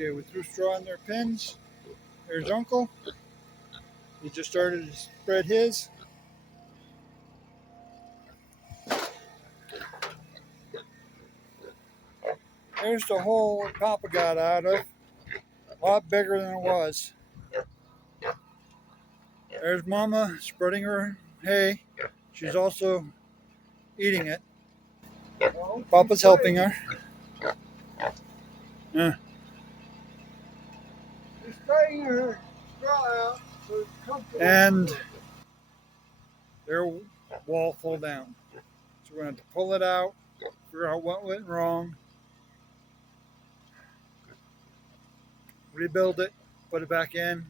Okay, we threw straw in their pens. There's Uncle. He just started to spread his. There's the hole that Papa got out of. A lot bigger than it was. There's Mama spreading her hay. She's also eating it. Papa's helping her. Yeah. She's spreading her straw out so it's comfortable. And their wall fell down. So we're going to have to pull it out, figure out what went wrong, rebuild it, put it back in,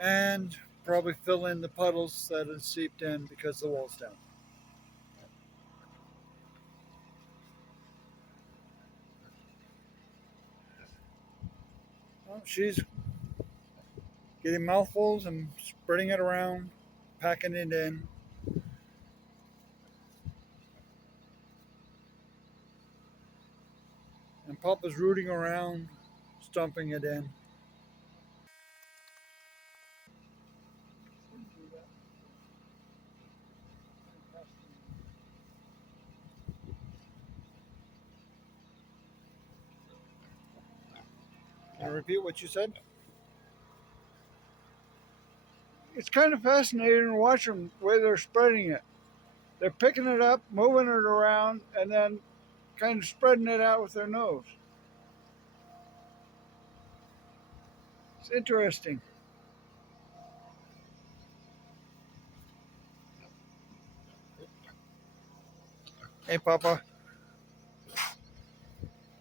and probably fill in the puddles that have seeped in because the wall's down. Well, she's getting mouthfuls and spreading it around, packing it in. And Papa's rooting around, stumping it in. Can you repeat what you said? It's kind of fascinating to watch them the way they're spreading it. They're picking it up, moving it around, and then kind of spreading it out with their nose. It's interesting. Hey, Papa.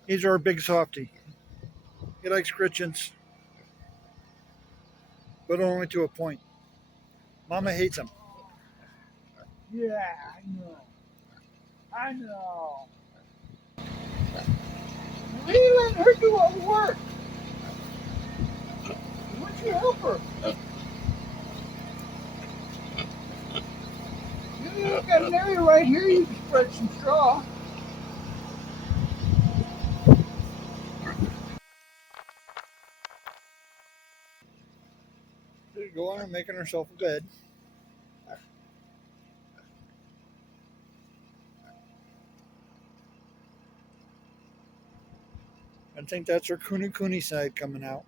He's our big softy. He likes Christians, but only to a point. Mama hates him. Yeah, I know. I know. You let her do all the work. Why don't you help her? You got an area right here you can spread some straw. She's going and making herself a bed. I think that's her Kuni side coming out.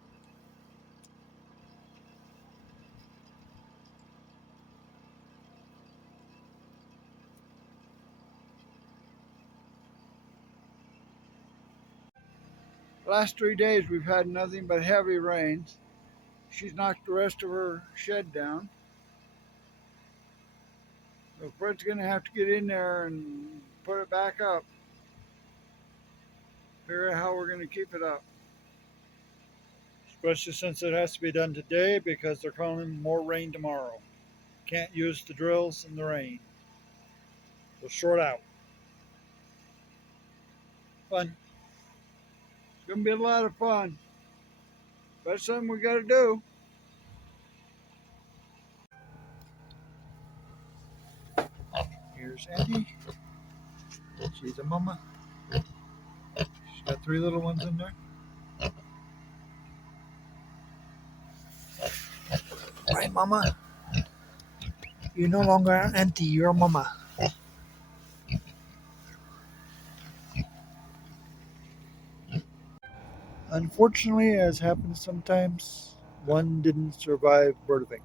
Last 3 days we've had nothing but heavy rains. She's knocked the rest of her shed down. So Fred's going to have to get in there and put it back up. Figure out how we're going to keep it up. Especially since it has to be done today because they're calling more rain tomorrow. Can't use the drills in the rain. So short out. Fun. It's going to be a lot of fun. But it's something we got to do. Here's Andy. She's a mama. She's got 3 little ones in there. Right, mama? You're no longer an auntie, you're a mama. Unfortunately, as happens sometimes, one didn't survive birthing.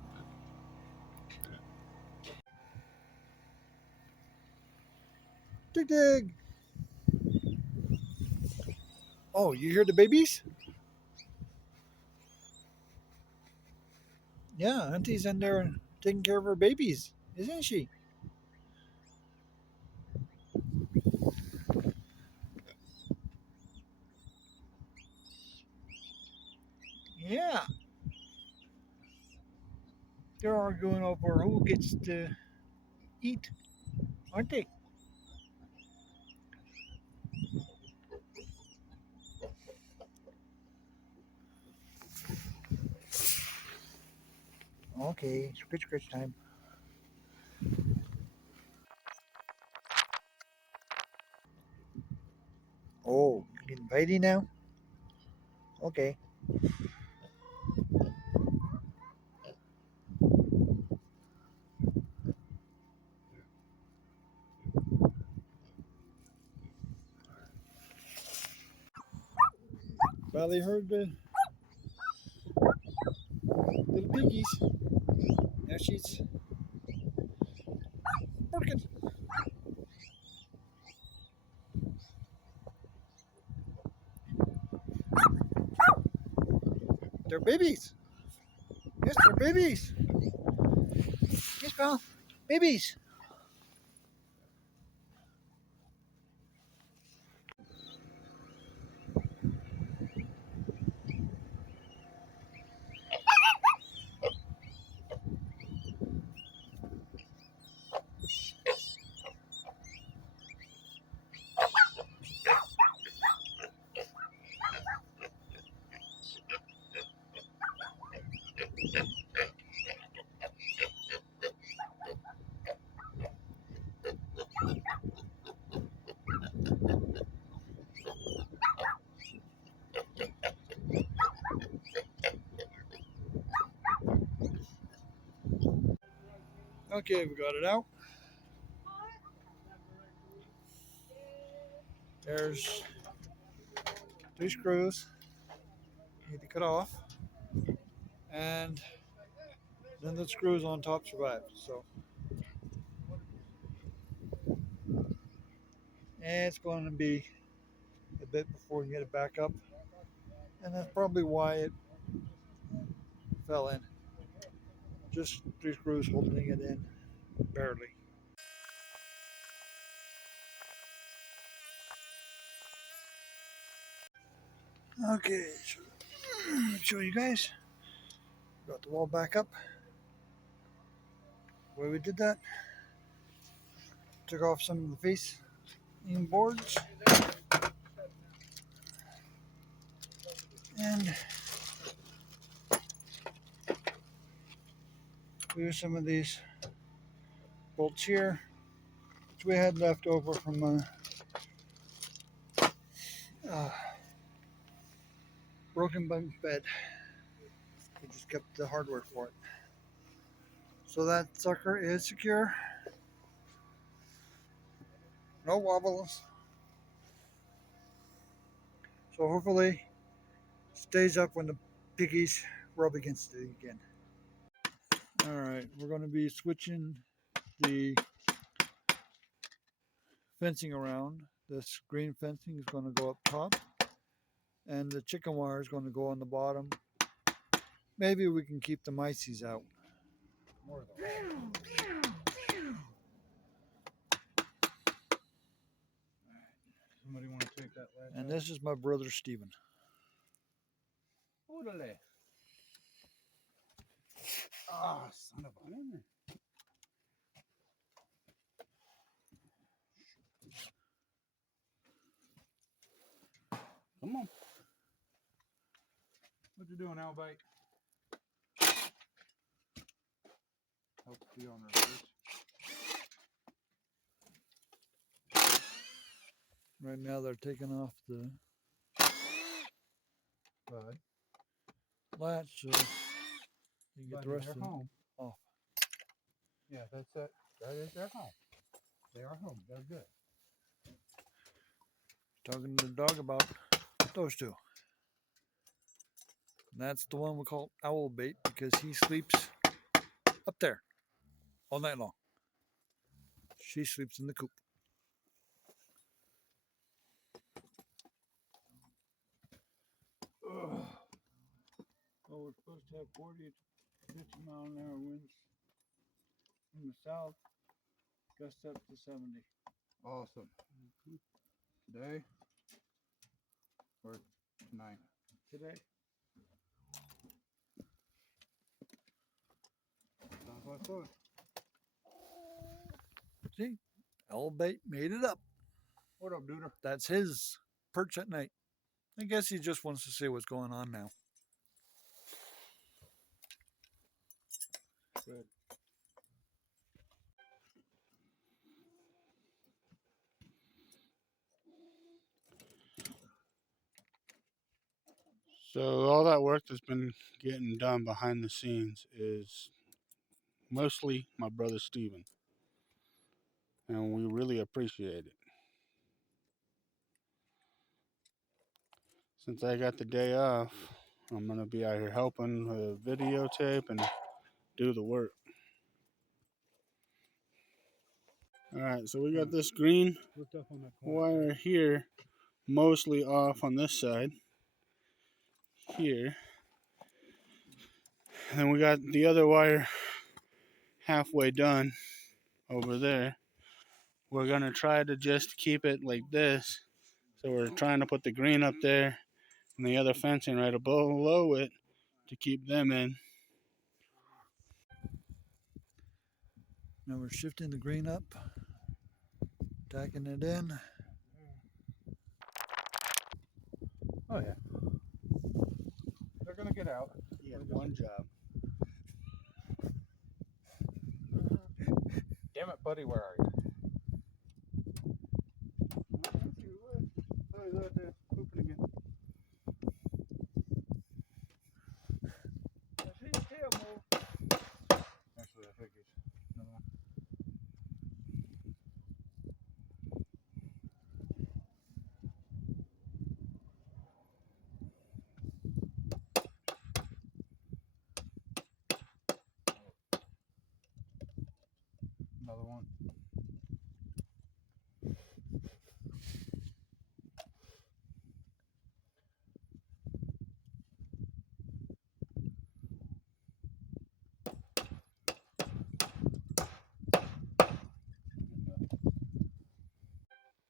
Dig dig! Oh, you hear the babies? Yeah, Auntie's in there taking care of her babies, isn't she? Yeah. They're arguing over who gets to eat, aren't they? Okay, scratch time. Oh, getting bitey now? Okay. Finally heard the little piggies. Now she's working. They're babies. Yes, they're babies. Yes, pal. Babies. Okay, we got it out. There's 3 screws. You need to cut off. And then the screws on top survive. So and it's going to be a bit before we get it back up. And that's probably why it fell in. Just 3 screws holding it in, barely. Okay, so show you guys. Got the wall back up. The way we did that, took off some of the facing boards, and we used some of these bolts here, which we had left over from a broken bunk bed. We just kept the hardware for it. So that sucker is secure. No wobbles. So hopefully stays up when the piggies rub against it again. Alright, we're going to be switching the fencing around. This green fencing is going to go up top, and the chicken wire is going to go on the bottom. Maybe we can keep the mices out. More of Somebody want to take that last And this is my brother Steven. Orderly. Ah, son of a. Come on. What you doing, Albite? Help the owner, please. Right now they're taking off the Bud. latch so you get Buddy, the rest they're of them home. off. Yeah, that's it. That is their home. They are home. They're good. Talking to the dog about those two. And that's the one we call owl bait because he sleeps up there all night long. She sleeps in the coop. Ugh. Well, we're supposed to have 40 to 50 mile an hour winds from the south, gust up to 70. Awesome. Today or tonight? Today. Sounds like fun. See, owl bait made it up. What up, duder? That's his perch at night. I guess he just wants to see what's going on now. Good. So all that work that's been getting done behind the scenes is mostly my brother Steven, and we really appreciate it. Since I got the day off, I'm gonna be out here helping videotape and do the work. All right, so we got this green wire here mostly off on this side here, and then we got the other wire halfway done over there. We're gonna try to just keep it like this, so we're trying to put the green up there and the other fencing right below it to keep them in. Now we're shifting the green up, tacking it in. Oh yeah, they're gonna get out. Yeah, one job. Damn it, buddy, where are you? Oh, he's out there pooping again. I see his tail move. Actually, I think he's another one. Another one.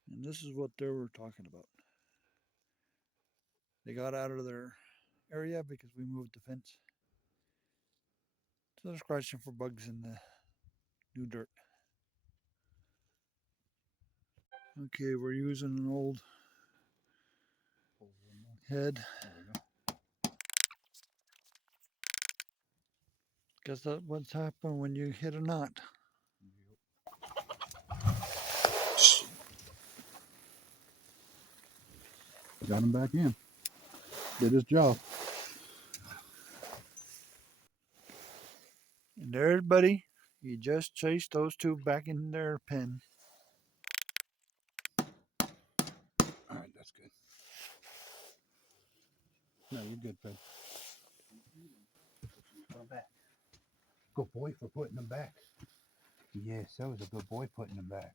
And this is what they were talking about. They got out of their area because we moved the fence. So they're scratching for bugs in the new dirt. Okay, we're using an old head. Guess that's what's happened when you hit a knot. Got him back in. Did his job. And there's Buddy. He just chased those two back in their pen. All right, that's good. No, you're good, Fred. Put them back. Good boy for putting them back. Yes, that was a good boy putting them back.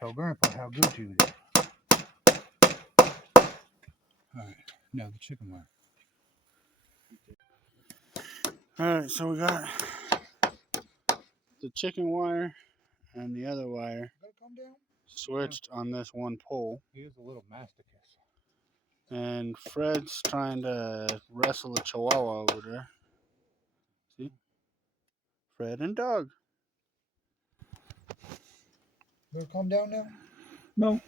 Tell Grandpa how good you did. All right, now the chicken wire. All right, so we got the chicken wire and the other wire switched on this one pole. He is a little masticus. And Fred's trying to wrestle a chihuahua over there. See? Fred and dog. They'll calm down now? No.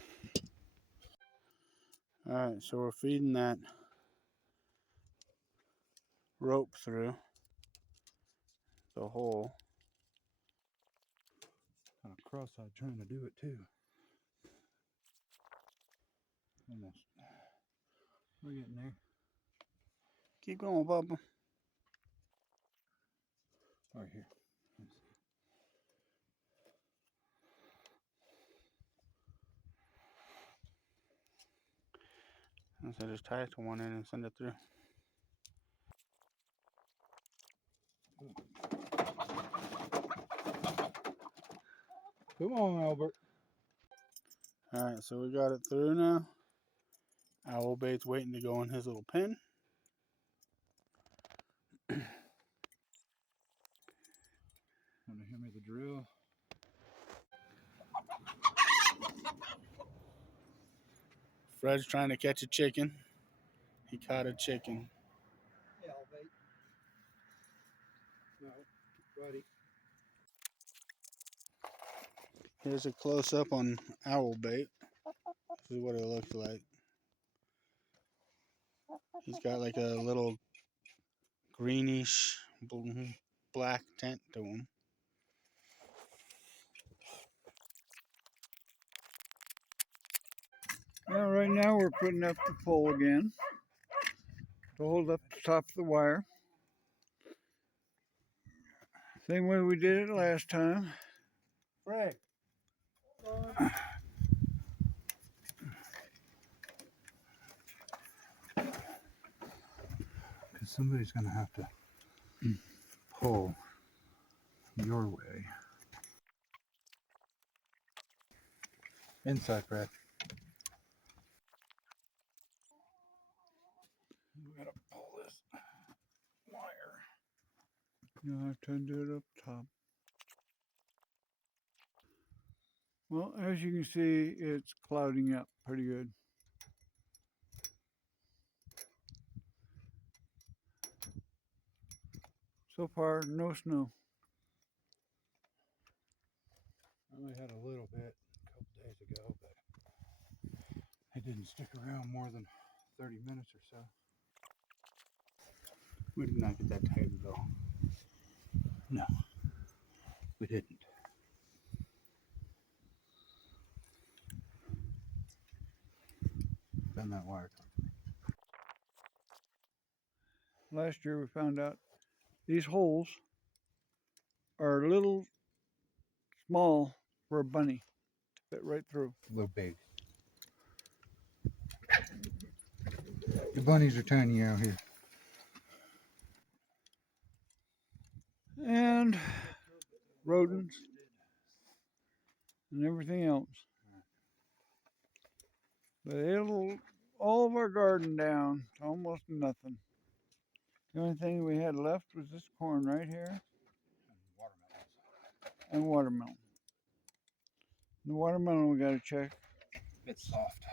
Alright, so we're feeding that rope through the hole. Kind of cross-eyed trying to do it too. Almost. We're getting there. Keep going, Bubba. Right here. So just tie it to one end and send it through. Come on, Albert. Alright, so we got it through now. Owl bait's waiting to go in his little pen. Want to hand me the drill? Fred's trying to catch a chicken. He caught a chicken. Yeah, I'll bait. No, buddy. Here's a close-up on owl bait. This is what it looks like. He's got like a little greenish black tint to him. Well, right now we're putting up the pole again to hold up the top of the wire. Same way we did it last time. Frank. Because somebody's going to have to pull your way. Inside, Brad. We gotta pull this wire. You'll have to do it up top. Well, as you can see, it's clouding up pretty good. So far, no snow. I only had a little bit a couple days ago, but it didn't stick around more than 30 minutes or so. We did not get that tight at all. No, we didn't. Bend that wire. Last year we found out these holes are a little small for a bunny to fit right through. A little big. The bunnies are tiny out here. And rodents and everything else. But it'll all of our garden down to almost nothing. The only thing we had left was this corn right here and watermelon. The watermelon we gotta check. It's soft.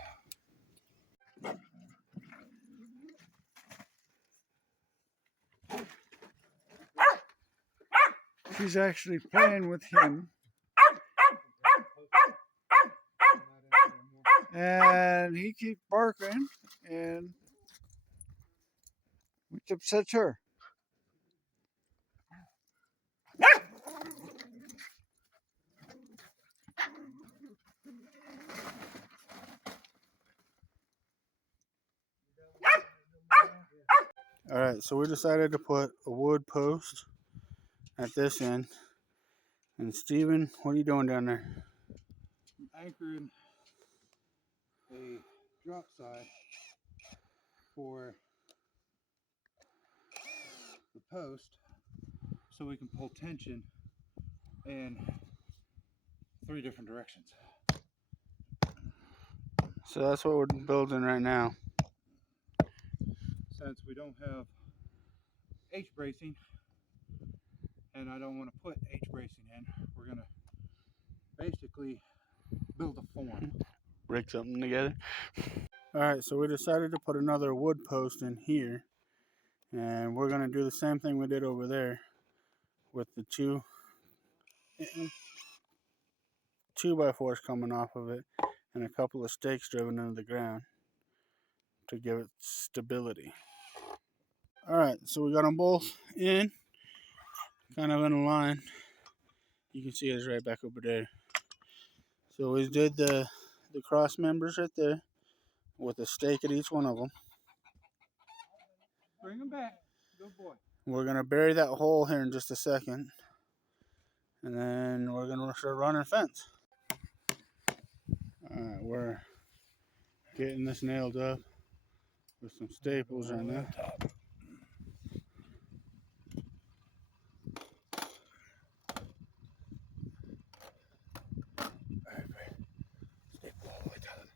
She's actually playing with him. And he keeps barking, and which upsets her. Alright, so we decided to put a wood post at this end. And Steven, what are you doing down there? Anchoring a drop side for the post so we can pull tension in 3 different directions. So that's what we're building right now. Since we don't have H bracing and I don't want to put H bracing in, we're going to basically build a form. Rig something together. Alright, so we decided to put another wood post in here. And we're going to do the same thing we did over there with the 2x4s coming off of it and a couple of stakes driven into the ground to give it stability. Alright, so we got them both in, kind of in a line. You can see it's right back over there. So we did the cross members right there with a stake at each one of them. Bring them back. Good boy. We're going to bury that hole here in just a second. And then we're going to start running fence. Alright, we're getting this nailed up with some staples right now. Staple all the way down.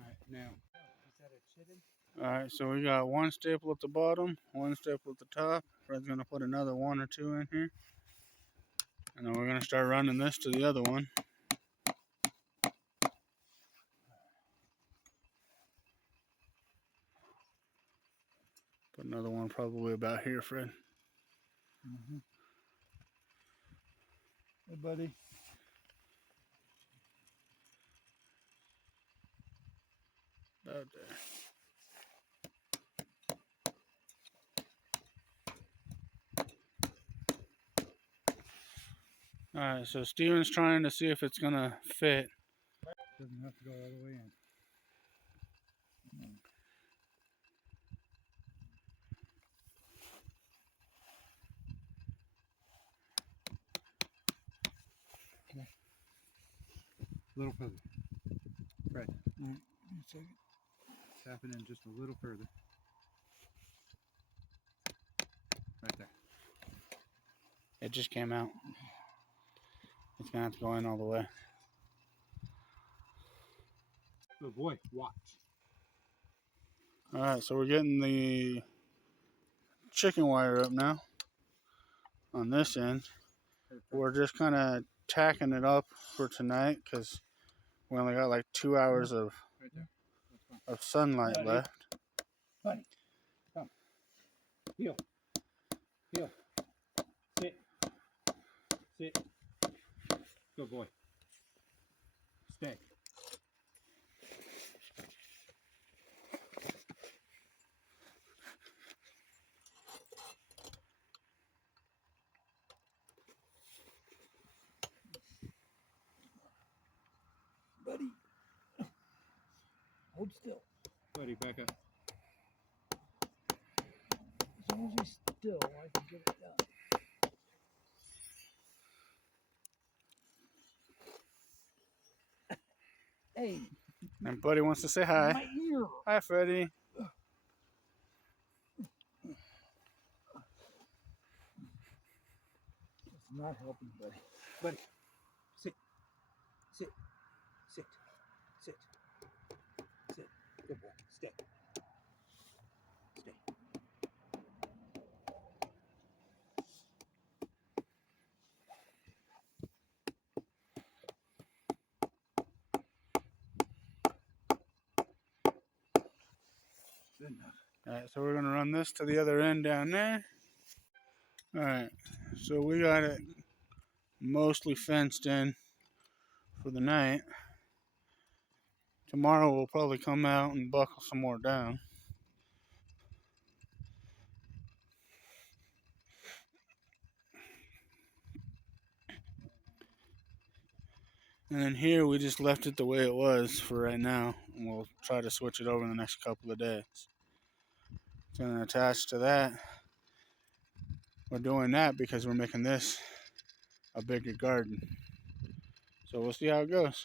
Alright, now. Alright, so we got one staple at the bottom, one staple at the top. Fred's going to put another 1 or 2 in here. And then we're going to start running this to the other one. Put another one probably about here, Fred. Mm-hmm. Hey, buddy. About there. Alright, so Steven's trying to see if it's gonna fit. Doesn't have to go all the way in. A little further. Fred. Tap it in just a little further. Right there. It just came out. It's gonna have to go in all the way. Good boy. Watch. Alright, so we're getting the chicken wire up now on this end. We're just kind of tacking it up for tonight because we only got like 2 hours of Right there. of sunlight Buddy. left. Buddy. Come. Heel. Heel. Sit. Sit. Good boy. Stay. Buddy. Hold still. Buddy, back up. As long as he's still, I can get it done. Hey, And Buddy wants to say hi. my ear. Hi, Freddie. It's not helping, buddy. Buddy. Sit. Sit. Sit. Sit. Sit. Good boy. Stay. Stay. Good enough. Alright, so we're gonna run this to the other end down there. Alright, so we got it mostly fenced in for the night. Tomorrow we'll probably come out and buckle some more down. And then here we just left it the way it was for right now, and we'll try to switch it over in the next couple of days. So then attached to that, we're doing that because we're making this a bigger garden. So we'll see how it goes.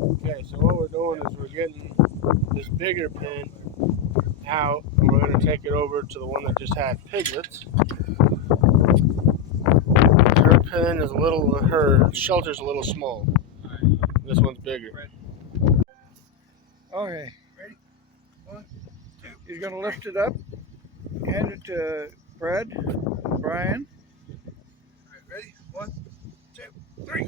Okay, so what we're doing is we're getting this bigger pen out, and we're going to take it over to the one that just had piglets. Her pen is a little, her shelter's a little small. This one's bigger. Okay. Ready? 1, 2. He's gonna lift it up, hand it to Fred, Brian, All right, ready? 1, 2, 3.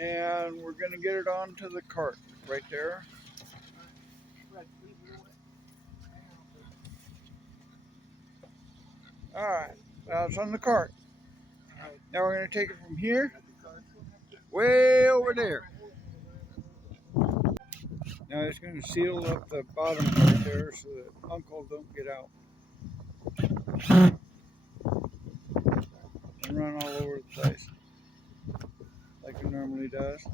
and we're gonna get it onto the cart right there. Fred, please do it. All right, now it's on the cart. Now we're gonna take it from here, way over there. Now it's gonna seal up the bottom right there so that Uncle don't get out and run all over the place like it normally does.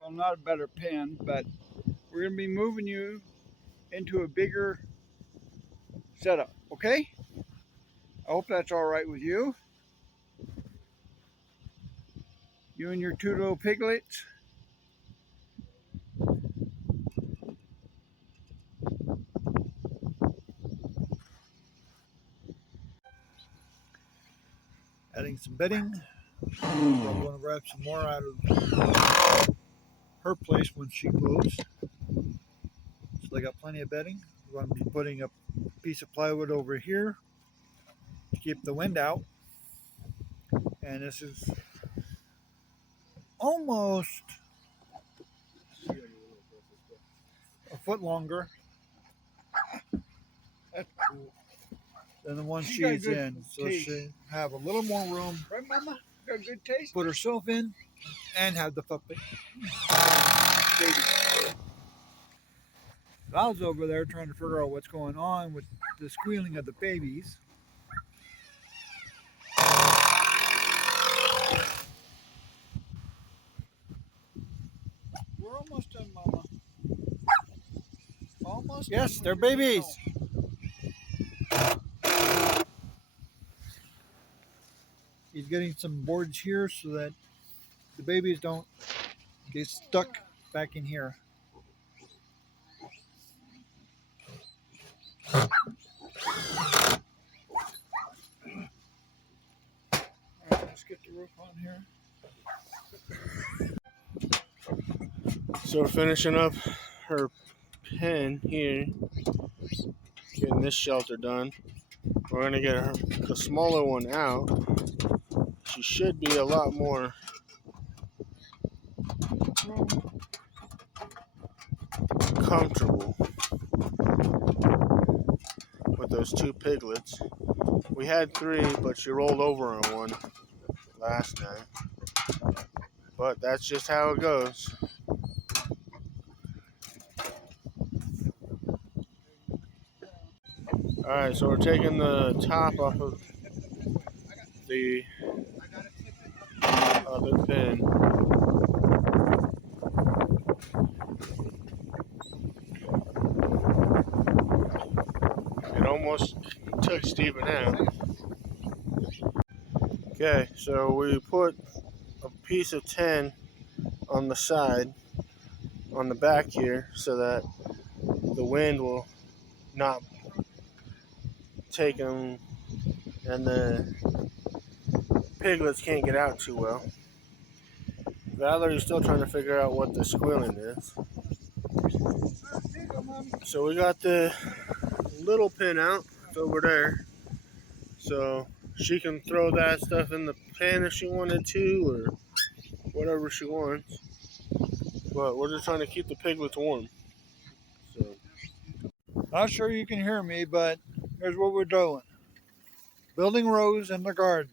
Well, not a better pen, but we're gonna be moving you into a bigger setup, okay? I hope that's all right with you. You and your 2 little piglets. Adding some bedding. I'm going to grab some more out of her place when she moves. So they got plenty of bedding. We're going to be putting a piece of plywood over here to keep the wind out. And this is almost a foot longer. That's cool. than the one She's got she's good in. So taste. she have a little more room, Right, Mama? Got good taste? put herself in, and have the puppy. Val's over there trying to figure out what's going on with the squealing of the babies. We're almost done, Mama. Almost Yes, done they're with your babies. meal. He's getting some boards here so that the babies don't get stuck back in here. Alright, let's get the roof on here. So we're finishing up her pen here, getting this shelter done. We're gonna get the smaller one out. She should be a lot more comfortable with those two piglets. We had 3, but she rolled over on one last night. But that's just how it goes. Alright, so we're taking the top off of the other pin. It almost took Stephen out. Okay, so we put a piece of tin on the side, on the back here, so that the wind will not take them and the piglets can't get out too well. Valerie's still trying to figure out what the squealing is. So we got the little pin out, it's over there. So she can throw that stuff in the pan if she wanted to, or whatever she wants. But we're just trying to keep the piglets warm. So Not sure you can hear me, but here's what we're doing. Building rows in the garden.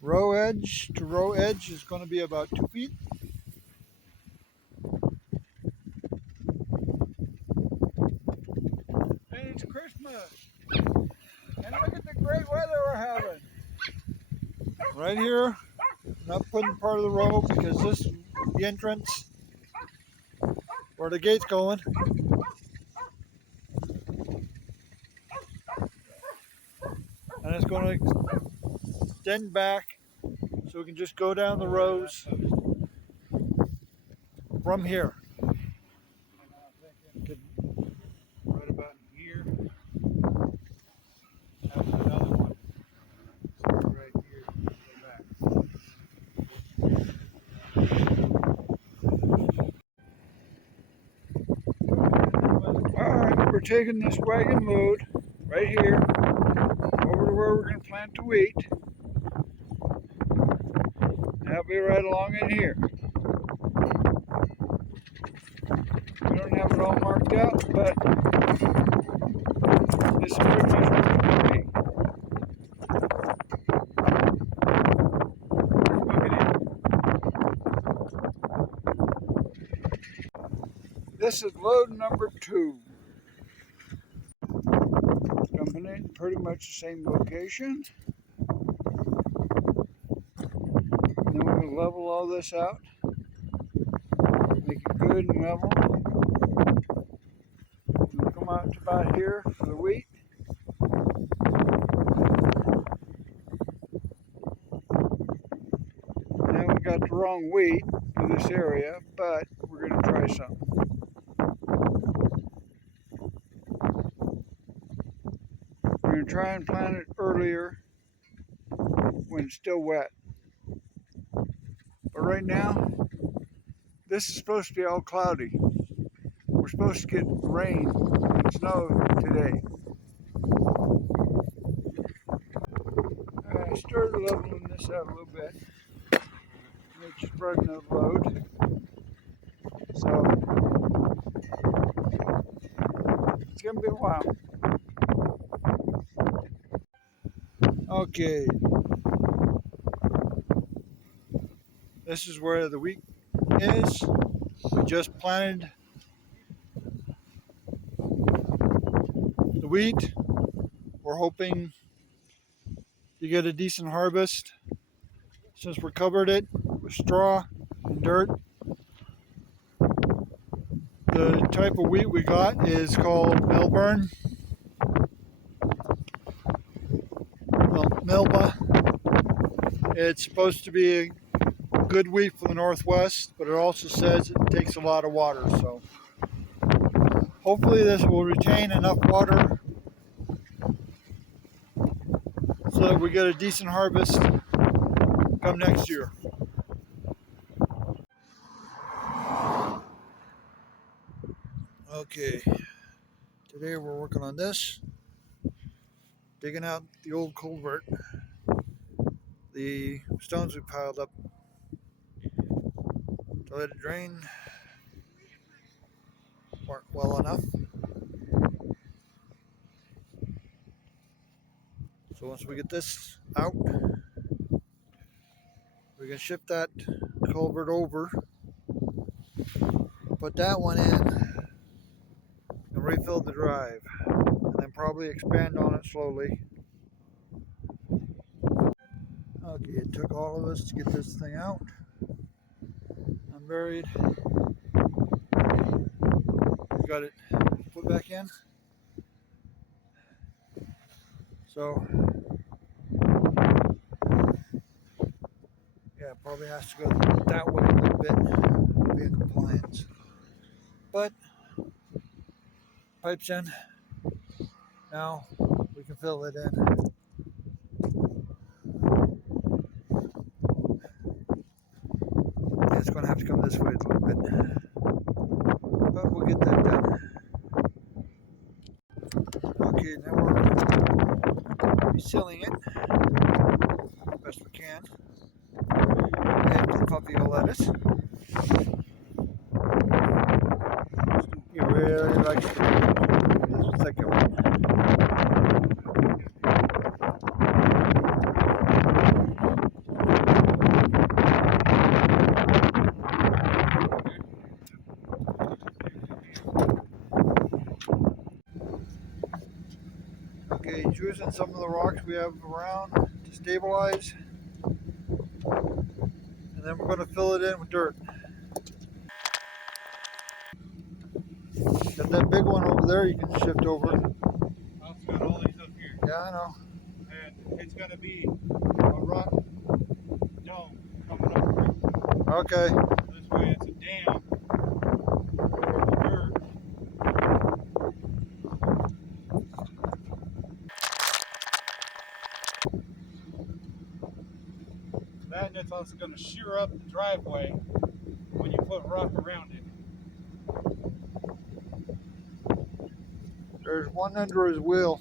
Row edge to row edge is going to be about 2 feet. Hey, it's Christmas. And look at the great weather we're having. Right here, not putting part of the row because this is the entrance where the gate's going. And it's going to extend back so we can just go down the rows from here. Right about here. Have another one. Right here. Go back. Alright, we're taking this wagon load right here over to where we're going to plant the wheat. That'll be right along in here. We don't have it all marked out, but this is pretty much where it's going to be. This is load number 2. Dumping it in pretty much the same location. And then we're going to level all this out. Make it good and level. We'll come out to about here for the wheat. Now we got the wrong wheat for this area, but we're going to try something. We're going to try and plant it earlier when it's still wet. But right now, this is supposed to be all cloudy. We're supposed to get rain and snow today. I started leveling this out a little bit. Make spreading the load. So it's gonna be a while. Okay. This is where the wheat is. We just planted the wheat. We're hoping to get a decent harvest since we covered it with straw and dirt. The type of wheat we got is called Melbourne. Melba. It's supposed to be a good wheat for the Northwest, but it also says it takes a lot of water. So hopefully this will retain enough water so that we get a decent harvest come next year. Okay, today we're working on this, digging out the old culvert. The stones we piled up to let it drain weren't well enough. So once we get this out, we can shift that culvert over, put that one in, and refill the drive, and then probably expand on it slowly. Okay, it took all of us to get this thing out. I'm buried. Got it put back in. So yeah, probably has to go that way a little bit to be in compliance. But pipes in. Now we can fill it in. Yeah, it's going to have to come this way a little bit, but we'll get that done. Okay, now we're resealing it best we can. And the puppy will let us. He really likes this second one. Okay, choosing some of the rocks we have around to stabilize, and then we're going to fill it in with dirt. Got that big one over there you can shift over. I've got all these up here. Yeah, I know. And it's going to be a rock dome coming up here. Okay. This way it's a dam for the dirt. That and it's also going to shear up the driveway when you put rock around it. There's one under his wheel.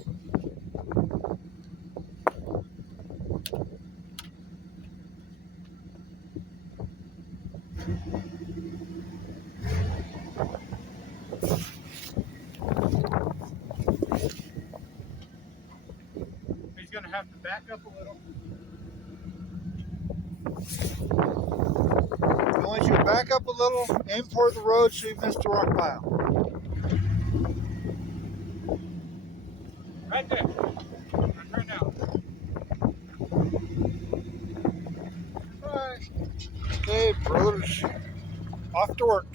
He's going to have to back up a little. I want you to back up a little, aim toward the road so you miss the rock pile. Right there. Right now. Alright. Okay, brothers. Off to work.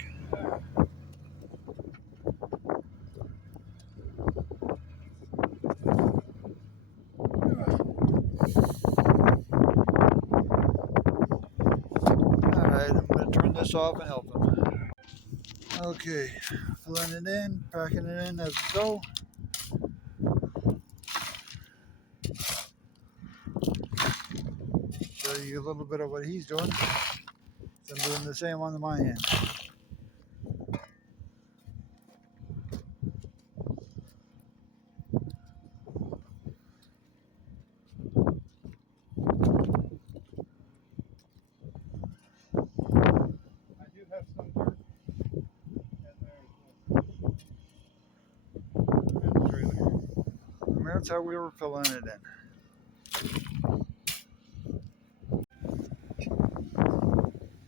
Alright, I'm going to turn this off and help him. Okay, filling it in, packing it in as we go. Show you a little bit of what he's doing. So I'm doing the same on my end. I do have some dirt. And there's That's how we were filling it in.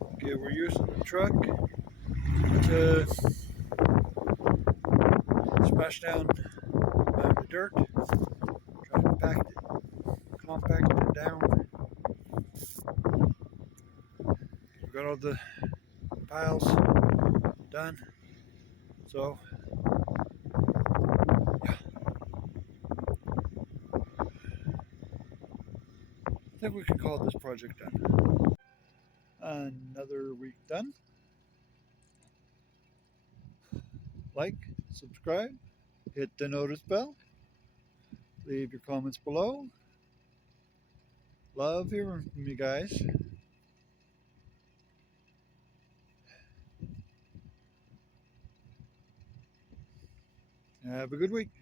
Okay, we're using the truck to smash down the dirt, try to compact it down. We got all the piles done, so yeah, I think we can call this project done. Another week done. Like, subscribe, hit the notice bell, leave your comments below. Love hearing from you guys. Have a good week.